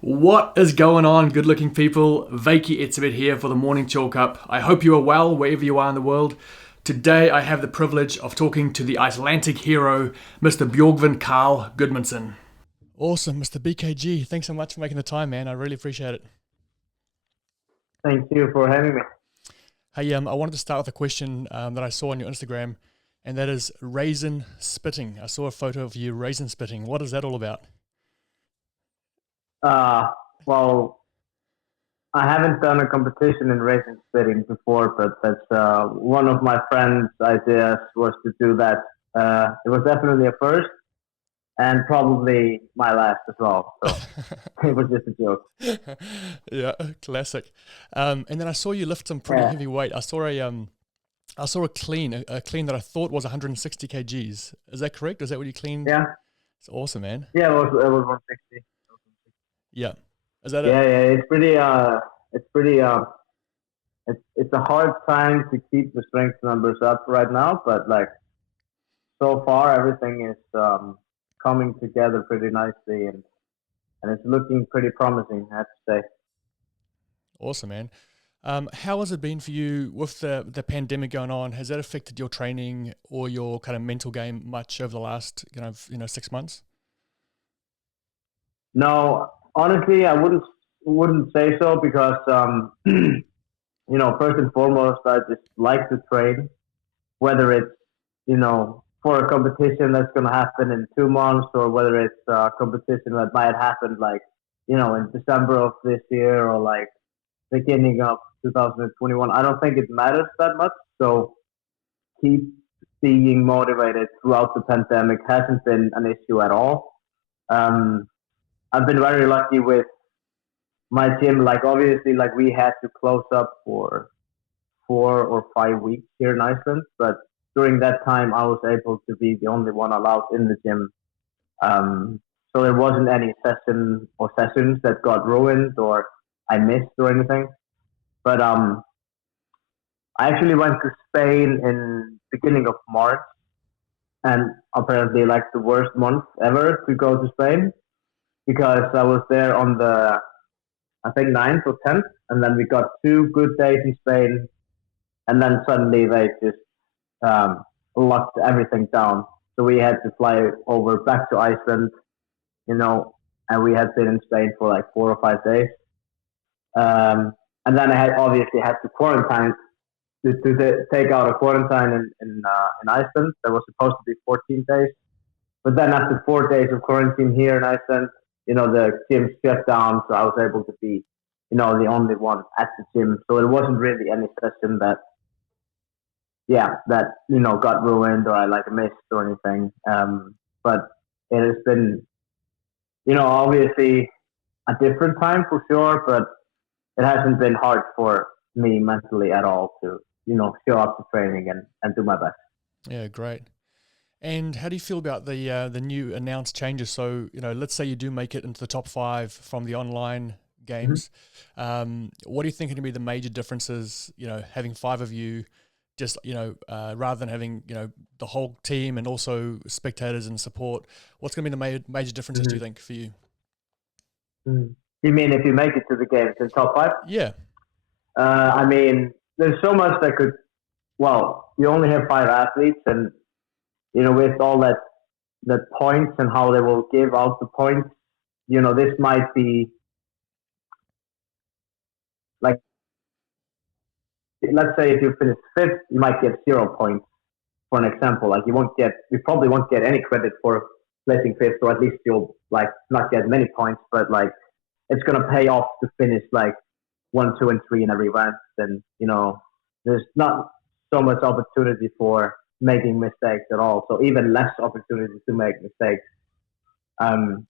What is going on, good looking people? Wykie Etsebeth here for the Morning Chalk Up. I hope you are well wherever you are in the world. Today I have the privilege of talking to the Icelandic hero, Mr. Björvin K. Gudmundsson. Awesome, Mr. BKG. Thanks so much for making the time, man. I really appreciate it. Thank you for having me. Hey, I wanted to start with a question that I saw on your Instagram, and that is raisin spitting. I saw a photo of you raisin spitting. What is that all about? Well, I haven't done a competition in raisin spitting before, but that's one of my friends' ideas was to do that. It was definitely a first and probably my last as well. So it was just a joke. Yeah, classic. And then I saw you lift some pretty Yeah, heavy weight. I saw a clean that I thought was 160 kgs. Is that correct? Is that what you cleaned? yeah, It's awesome, man. yeah. It was 160. Yeah. Is that it? Yeah, yeah. It's pretty. It's a hard time to keep the strength numbers up right now, but like so far everything is coming together pretty nicely and it's looking pretty promising, I have to say. Awesome, man. How has it been for you with the pandemic going on? Has that affected your training or your kind of mental game much over the last 6 months? No, honestly, I wouldn't say so because first and foremost, I just like to train, whether it's for a competition that's going to happen in 2 months or whether it's a competition that might happen like in December of this year or like beginning of 2021. I don't think it matters that much. So keep being motivated throughout the pandemic hasn't been an issue at all. Um, I've been very lucky with my gym. Like obviously, like we had to close up for 4 or 5 weeks here in Iceland, but during that time, I was able to be the only one allowed in the gym. So there wasn't any session or sessions that got ruined or I missed or anything. But I actually went to Spain in beginning of March, and apparently like the worst month ever to go to Spain because I was there on the I think 9th or 10th, and then we got 2 good days in Spain, and then suddenly they just locked everything down. So we had to fly over back to Iceland, you know, and we had been in Spain for like 4 or 5 days. And then I had obviously had to quarantine to take out a quarantine in Iceland. That was supposed to be 14 days, but then after 4 days of quarantine here in Iceland, the gym shut down, so I was able to be, the only one at the gym. So it wasn't really any session that got ruined or I like missed or anything. But it has been, obviously a different time for sure, but it hasn't been hard for me mentally at all to, show up to training and do my best. Yeah, great. And how do you feel about the new announced changes? So, let's say you do make it into the top five from the online Mm-hmm. games. What do you think are going to be the major differences? Having five of you, just rather than having the whole team and also spectators and support. What's going to be the major differences? Do Mm-hmm. you think for you? Mm-hmm. You mean if you make it to the games in top five? Yeah. I mean, there's so much that could. Well, you only have 5 athletes, and with all that points and how they will give out the points, this might be like, let's say if you finish fifth, you might get 0 points. For an example, like you probably won't get any credit for placing fifth, or at least you'll like not get many points, but like it's gonna pay off to finish like 1, 2, and 3 in every event. Then there's not so much opportunity for making mistakes at all. So even less opportunity to make mistakes. Um,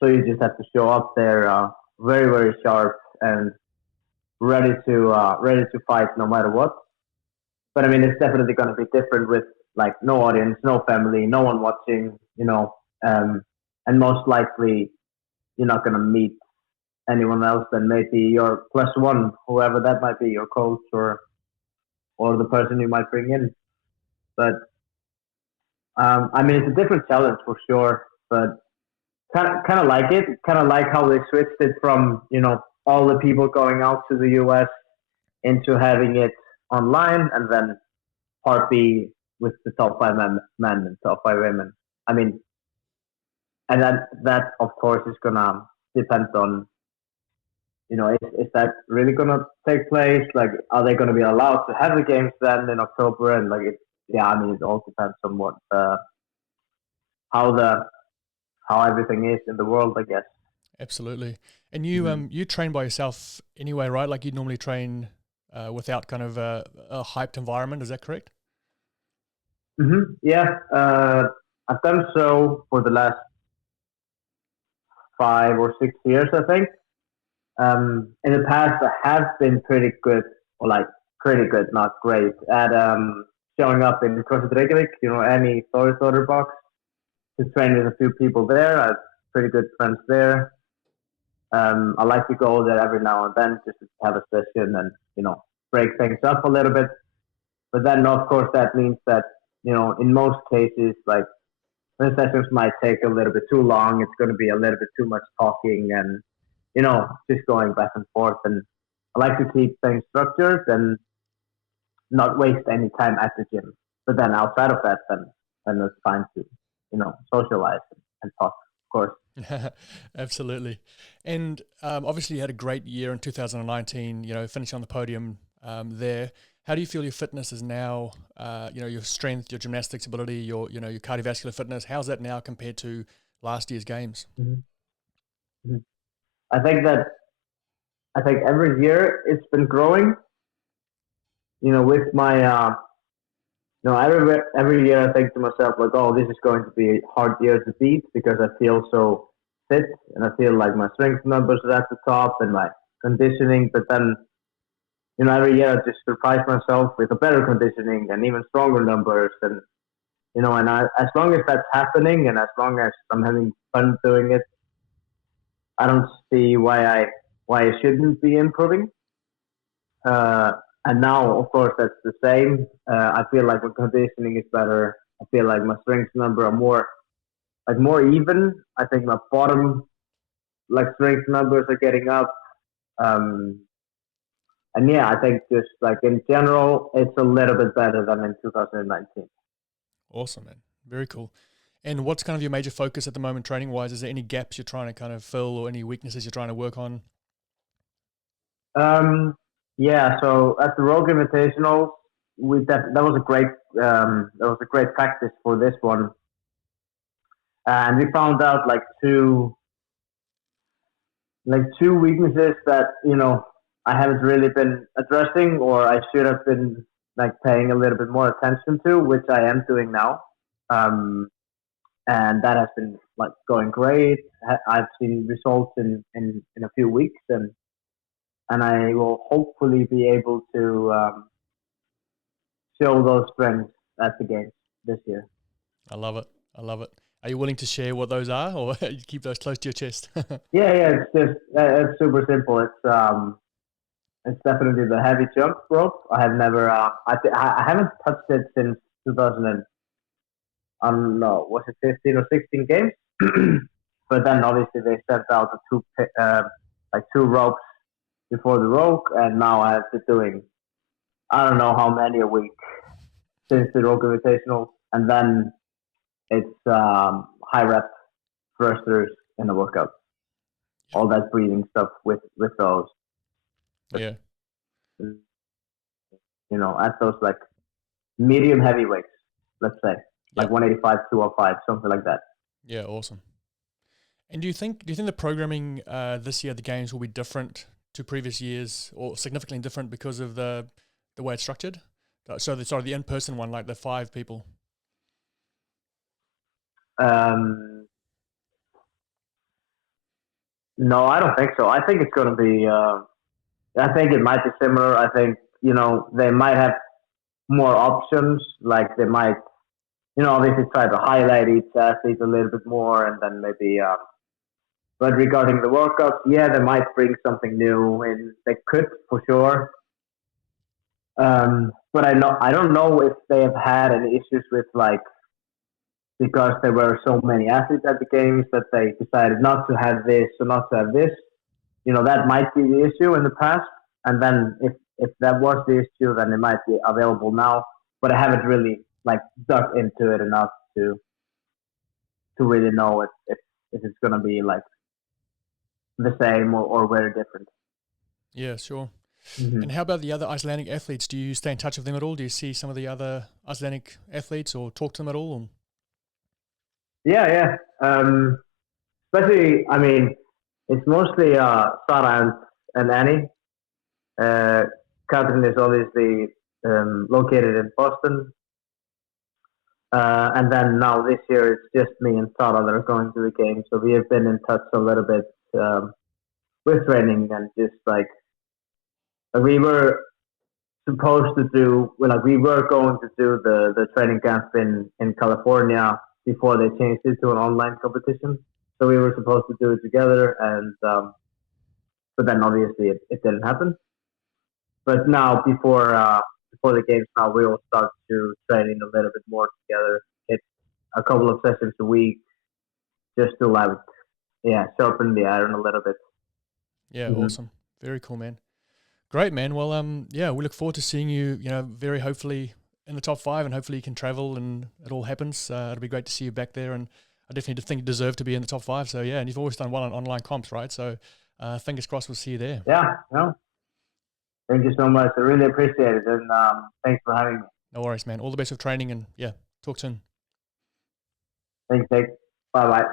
so you just have to show up there very very sharp and ready to fight no matter what. But I mean, it's definitely going to be different with like no audience, no family, no one watching, um, and most likely you're not going to meet anyone else than maybe your plus one, whoever that might be, your coach or the person you might bring in. But I mean, it's a different challenge for sure. But kind of like it. Kind of like how they switched it from all the people going out to the US into having it online, and then part B with the top five men and top five women. I mean, and that of course is gonna depend on is that really gonna take place? Like, are they gonna be allowed to have the games then in October? And like, I mean, it all depends on what how everything is in the world, I guess. Absolutely. And you train by yourself anyway, right? Like you normally train without kind of a hyped environment. Is that correct? Yeah. I've done so for the last 5 or 6 years, I think. In the past, I have been pretty good, or like pretty good, not great, at showing up in CrossFit Reykjavik, any Thor box, to train with a few people there. I have pretty good friends there. I like to go there every now and then just to have a session and, break things up a little bit. But then, of course, that means that, in most cases, like, the sessions might take a little bit too long. It's going to be a little bit too much talking and, just going back and forth. And I like to keep things structured and not waste any time at the gym. But then outside of that, then it's time to, socialize and talk, of course. Absolutely. And obviously you had a great year in 2019, finishing on the podium there. How do you feel your fitness is now, your strength, your gymnastics ability, your cardiovascular fitness? How's that now compared to last year's games? Mm-hmm. I think every year it's been growing. With my, every year I think to myself, like, oh, this is going to be a hard year to beat because I feel so fit and I feel like my strength numbers are at the top and my conditioning. But then, every year I just surprise myself with a better conditioning and even stronger numbers. And, as long as that's happening and as long as I'm having fun doing it, I don't see why I shouldn't be improving. And now, of course, that's the same. I feel like my conditioning is better. I feel like my strength number are more even. I think my bottom strength numbers are getting up. And yeah, I think just like in general, it's a little bit better than in 2019. Awesome, man. Very cool. And what's kind of your major focus at the moment training wise? Is there any gaps you're trying to kind of fill or any weaknesses you're trying to work on? Yeah, so at the Rogue Invitational, that was a great practice for this one, and we found out two weaknesses that I haven't really been addressing, or I should have been paying a little bit more attention to, which I am doing now, and that has been going great. I've seen results in a few weeks, and I will hopefully be able to show those strengths at the games this year. I love it. Are you willing to share what those are, or you keep those close to your chest? Yeah. It's super simple. It's definitely the heavy jump rope. I have never. I haven't touched it since 2000. I don't know. Was it 15 or 16 games? But then obviously they sent out the two ropes before the Rogue, and now I have been doing I don't know how many a week since the Rogue Invitational, and then it's high rep thrusters in the workout. All that breathing stuff with those. Yeah. At those medium heavy weights, let's say, 185, 205, something like that. Yeah, awesome. And do you think the programming this year at the games will be different to previous years, or significantly different because of the way it's structured? So the in-person one, like the 5 people. No, I don't think so. I think it's going to be. I think it might be similar. I think they might have more options. Like they might, obviously try to highlight each athlete a little bit more, and then maybe. But regarding the workouts, yeah, they might bring something new, and they could for sure. But I don't know if they have had any issues with because there were so many athletes at the games that they decided not to have this or not to have this. That might be the issue in the past. And then if that was the issue, then it might be available now. But I haven't really dug into it enough to really know if it's going to be the same or very different. Yeah, sure. Mm-hmm. And how about the other Icelandic athletes? Do you stay in touch with them at all? Do you see some of the other Icelandic athletes or talk to them at all? Yeah. Especially, I mean, it's mostly Sara and Annie. Katrin is obviously located in Boston. And then now this year it's just me and Sara that are going to the game. So we have been in touch a little bit with training and just we were supposed to do, we were going to do the training camp in California before they changed it to an online competition. So we were supposed to do it together, and but then obviously it didn't happen. But now before the games, now we will start to training a little bit more together. It's a couple of sessions a week, just to sharpen the iron a little bit. Yeah, Awesome, very cool, man. Great, man. Well, we look forward to seeing you. Very hopefully in the top 5, and hopefully you can travel and it all happens. It'll be great to see you back there, and I definitely think you deserve to be in the top 5. So and you've always done well on online comps, right? So fingers crossed we'll see you there. Yeah. No. Thank you so much. I really appreciate it, and thanks for having me. No worries, man. All the best with training, and talk soon. Thanks, Nick. Bye-bye.